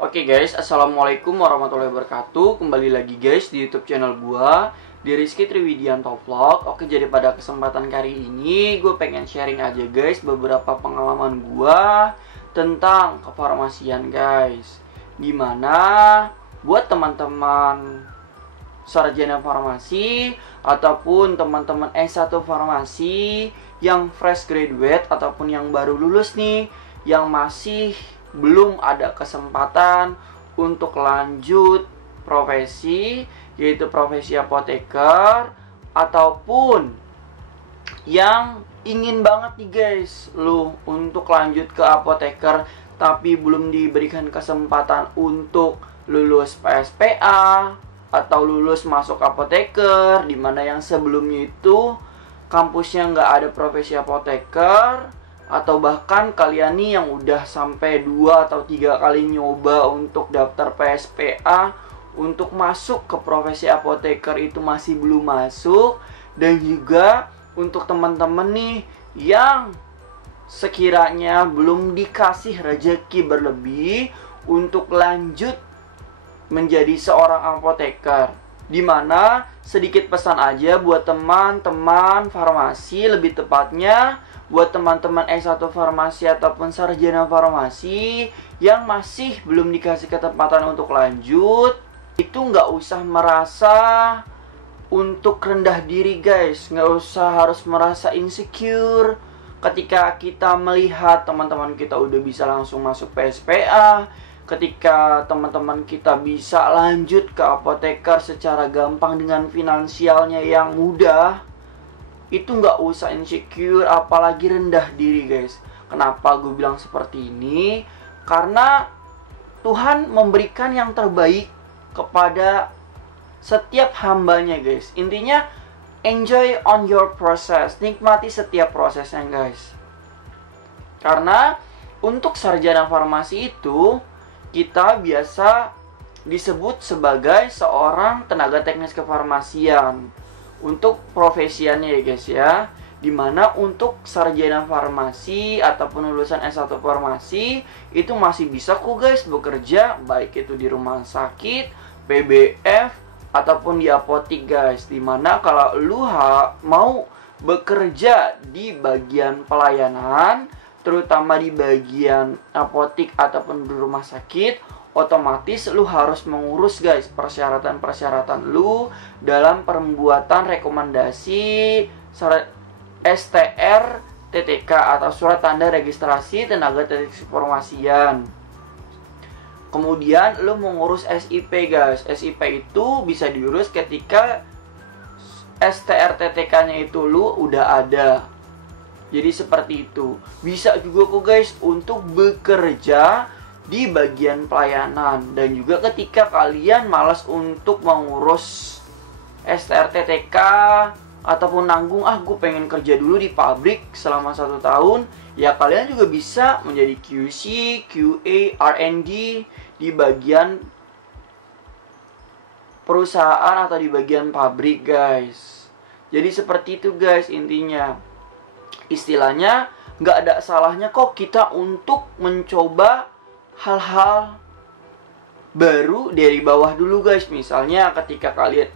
Oke guys, assalamualaikum warahmatullahi wabarakatuh. Kembali lagi guys di YouTube channel gua, di Rizky Triwidianto Vlog. Oke, jadi pada kesempatan kali ini gue pengen sharing aja guys beberapa pengalaman gua tentang kefarmasian guys. Dimana buat teman-teman sarjana farmasi ataupun teman-teman S1 farmasi yang fresh graduate ataupun yang baru lulus nih, yang masih belum ada kesempatan untuk lanjut profesi, yaitu profesi apoteker, ataupun yang ingin banget nih guys lu untuk lanjut ke apoteker tapi belum diberikan kesempatan untuk lulus PSPA atau lulus masuk apoteker, dimana yang sebelumnya itu kampusnya nggak ada profesi apoteker, atau bahkan kalian nih yang udah sampai 2 atau 3 kali nyoba untuk daftar PSPA untuk masuk ke profesi apoteker itu masih belum masuk. Dan juga untuk teman-teman nih yang sekiranya belum dikasih rezeki berlebih untuk lanjut menjadi seorang apoteker, dimana sedikit pesan aja buat teman-teman farmasi, lebih tepatnya buat teman-teman S1 farmasi ataupun sarjana farmasi yang masih belum dikasih kesempatan untuk lanjut, itu nggak usah merasa untuk rendah diri guys, nggak usah harus merasa insecure ketika kita melihat teman-teman kita udah bisa langsung masuk PSPA, ketika teman-teman kita bisa lanjut ke apoteker secara gampang dengan finansialnya yang mudah. Itu nggak usah insecure, apalagi rendah diri guys. Kenapa gue bilang seperti ini? Karena Tuhan memberikan yang terbaik kepada setiap hambanya guys. Intinya enjoy on your process, nikmati setiap prosesnya guys. Karena untuk sarjana farmasi itu kita biasa disebut sebagai seorang tenaga teknis kefarmasian untuk profesiannya ya guys ya. Dimana untuk sarjana farmasi ataupun lulusan S1 farmasi itu masih bisa kok guys bekerja, baik itu di rumah sakit, PBF, ataupun di apotik guys. Dimana kalau lu mau bekerja di bagian pelayanan, terutama di bagian apotik ataupun di rumah sakit, otomatis lu harus mengurus guys persyaratan-persyaratan lu dalam pembuatan rekomendasi STR TTK atau surat tanda registrasi tenaga teknis kefarmasian. Kemudian lu mengurus SIP guys. SIP itu bisa diurus ketika STR TTK-nya itu lu udah ada. Jadi seperti itu. Bisa juga kok guys untuk bekerja di bagian pelayanan. Dan juga ketika kalian malas untuk mengurus STRTTK ataupun nanggung, gue pengen kerja dulu di pabrik selama 1 tahun, ya kalian juga bisa menjadi QC, QA, R&D di bagian perusahaan atau di bagian pabrik guys. Jadi seperti itu guys intinya. Istilahnya nggak ada salahnya kok kita untuk mencoba hal-hal baru dari bawah dulu guys. Misalnya ketika kalian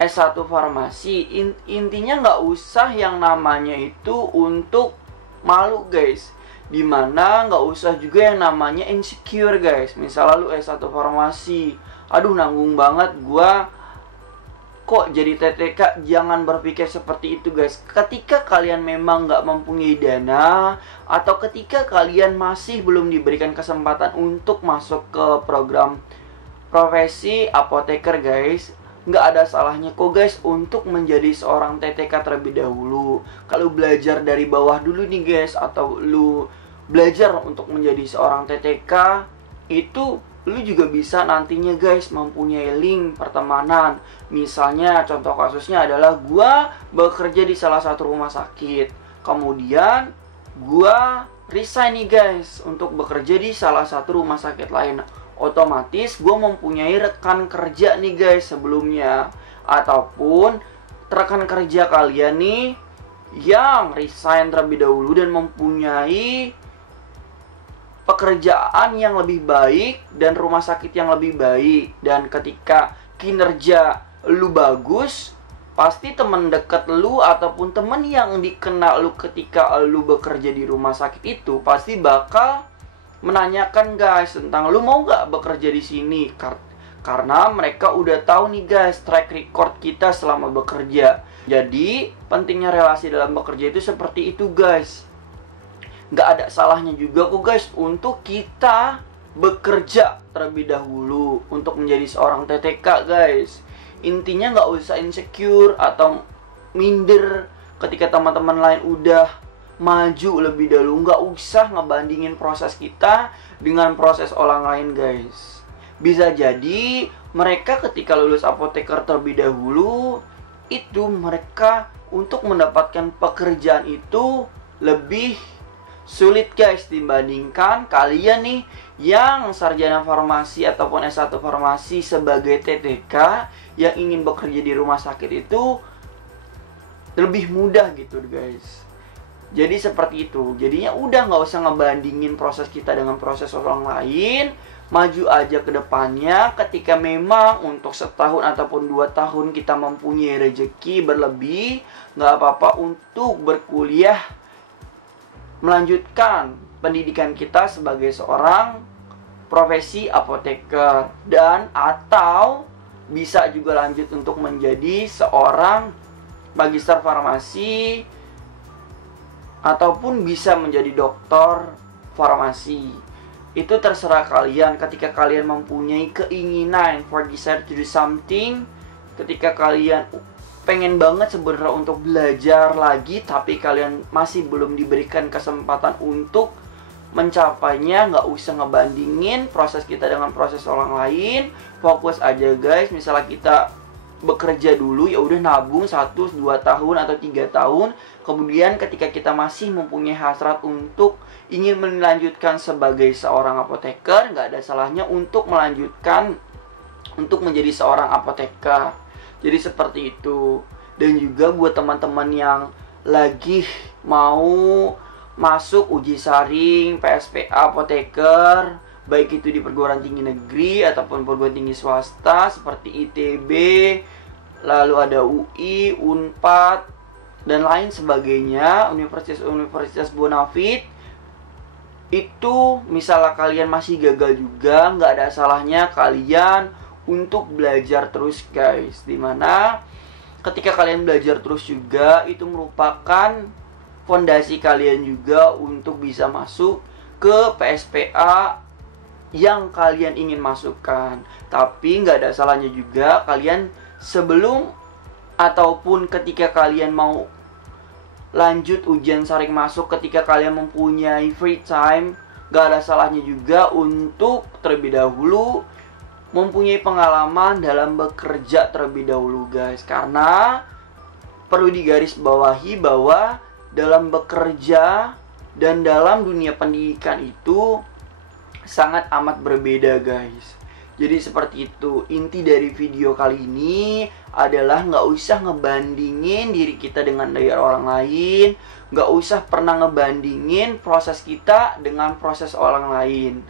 S1 farmasi, intinya nggak usah yang namanya itu untuk malu guys. Dimana nggak usah juga yang namanya insecure guys. Misalnya lu S1 farmasi, aduh nanggung banget gua kok jadi TTK. Jangan berpikir seperti itu guys. Ketika kalian memang nggak mempunyai dana, atau ketika kalian masih belum diberikan kesempatan untuk masuk ke program profesi apoteker guys, nggak ada salahnya kok guys untuk menjadi seorang TTK terlebih dahulu. Kalau belajar dari bawah dulu nih guys, atau lu belajar untuk menjadi seorang TTK, itu lu juga bisa nantinya guys mempunyai link pertemanan. Misalnya contoh kasusnya adalah gua bekerja di salah satu rumah sakit, kemudian gua resign nih guys untuk bekerja di salah satu rumah sakit lain. Otomatis gua mempunyai rekan kerja nih guys sebelumnya, ataupun rekan kerja kalian nih yang resign terlebih dahulu dan mempunyai pekerjaan yang lebih baik dan rumah sakit yang lebih baik. Dan ketika kinerja lu bagus, pasti teman dekat lu ataupun teman yang dikenal lu ketika lu bekerja di rumah sakit itu pasti bakal menanyakan guys tentang lu mau gak bekerja di sini. Karena mereka udah tahu nih guys track record kita selama bekerja. Jadi pentingnya relasi dalam bekerja itu seperti itu guys. Gak ada salahnya juga kok guys untuk kita bekerja terlebih dahulu untuk menjadi seorang TTK guys. Intinya gak usah insecure atau minder ketika teman-teman lain udah maju lebih dahulu. Gak usah ngebandingin proses kita dengan proses orang lain guys. Bisa jadi mereka ketika lulus apoteker terlebih dahulu, itu mereka untuk mendapatkan pekerjaan itu lebih sulit guys dibandingkan kalian nih yang sarjana farmasi ataupun S1 farmasi sebagai TTK yang ingin bekerja di rumah sakit itu lebih mudah gitu guys. Jadi seperti itu. Jadinya udah nggak usah ngebandingin proses kita dengan proses orang lain. Maju aja ke depannya. Ketika memang untuk setahun ataupun 2 tahun kita mempunyai rezeki berlebih, nggak apa-apa untuk berkuliah, melanjutkan pendidikan kita sebagai seorang profesi apoteker. Dan atau bisa juga lanjut untuk menjadi seorang magister farmasi, ataupun bisa menjadi dokter farmasi. Itu terserah kalian. Ketika kalian mempunyai keinginan for desire to do something, ketika kalian pengen banget sebenarnya untuk belajar lagi tapi kalian masih belum diberikan kesempatan untuk mencapainya, nggak usah ngebandingin proses kita dengan proses orang lain. Fokus aja guys. Misalnya kita bekerja dulu, ya udah nabung 1-2 tahun atau 3 tahun. Kemudian ketika kita masih mempunyai hasrat untuk ingin melanjutkan sebagai seorang apoteker, nggak ada salahnya untuk melanjutkan untuk menjadi seorang apoteker. Jadi seperti itu. Dan juga buat teman-teman yang lagi mau masuk uji saring PSPA apoteker, baik itu di perguruan tinggi negeri ataupun perguruan tinggi swasta seperti ITB, lalu ada UI, Unpad, dan lain sebagainya, universitas Bonafit. Itu misalnya kalian masih gagal juga, nggak ada salahnya kalian untuk belajar terus guys. Dimana ketika kalian belajar terus juga, itu merupakan fondasi kalian juga untuk bisa masuk ke PSPA yang kalian ingin masukkan. Tapi nggak ada salahnya juga kalian sebelum ataupun ketika kalian mau lanjut ujian saring masuk, ketika kalian mempunyai free time, gak ada salahnya juga untuk terlebih dahulu mempunyai pengalaman dalam bekerja terlebih dahulu guys. Karena perlu digarisbawahi bahwa dalam bekerja dan dalam dunia pendidikan itu sangat amat berbeda guys. Jadi seperti itu. Inti dari video kali ini adalah nggak usah ngebandingin diri kita dengan dari orang lain. Nggak usah pernah ngebandingin proses kita dengan proses orang lain.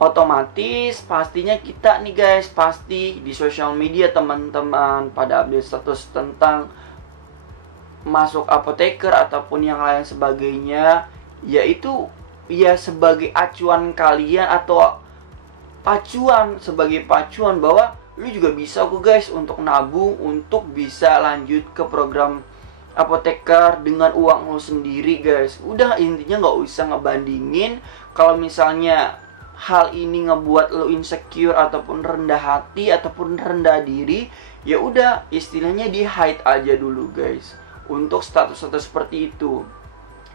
Otomatis pastinya kita nih guys, pasti di sosial media teman-teman pada update status tentang masuk apoteker ataupun yang lain sebagainya, yaitu ya sebagai acuan kalian atau sebagai pacuan bahwa lu juga bisa kok guys untuk nabung untuk bisa lanjut ke program apoteker dengan uang lu sendiri guys. Udah intinya nggak usah ngebandingin. Kalau misalnya hal ini ngebuat lu insecure ataupun rendah hati ataupun rendah diri, ya udah istilahnya di hide aja dulu guys untuk status-status seperti itu.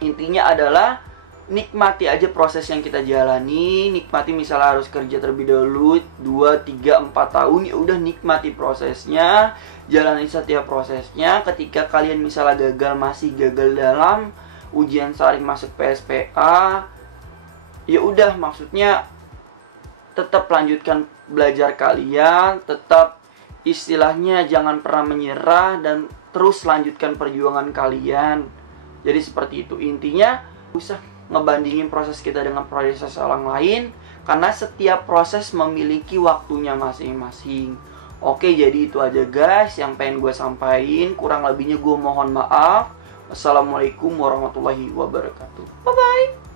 Intinya adalah nikmati aja proses yang kita jalani. Nikmati misalnya harus kerja terlebih dahulu 2, 3, 4 tahun, ya udah nikmati prosesnya, jalani setiap prosesnya. Ketika kalian misalnya masih gagal dalam ujian saring masuk PSPA, ya udah maksudnya tetap lanjutkan belajar kalian, tetap istilahnya jangan pernah menyerah dan terus lanjutkan perjuangan kalian. Jadi seperti itu intinya. Usah ngebandingin proses kita dengan proses orang lain, karena setiap proses memiliki waktunya masing-masing. Oke, jadi itu aja guys yang pengen gue sampaikan. Kurang lebihnya gue mohon maaf. Wassalamualaikum warahmatullahi wabarakatuh. Bye bye.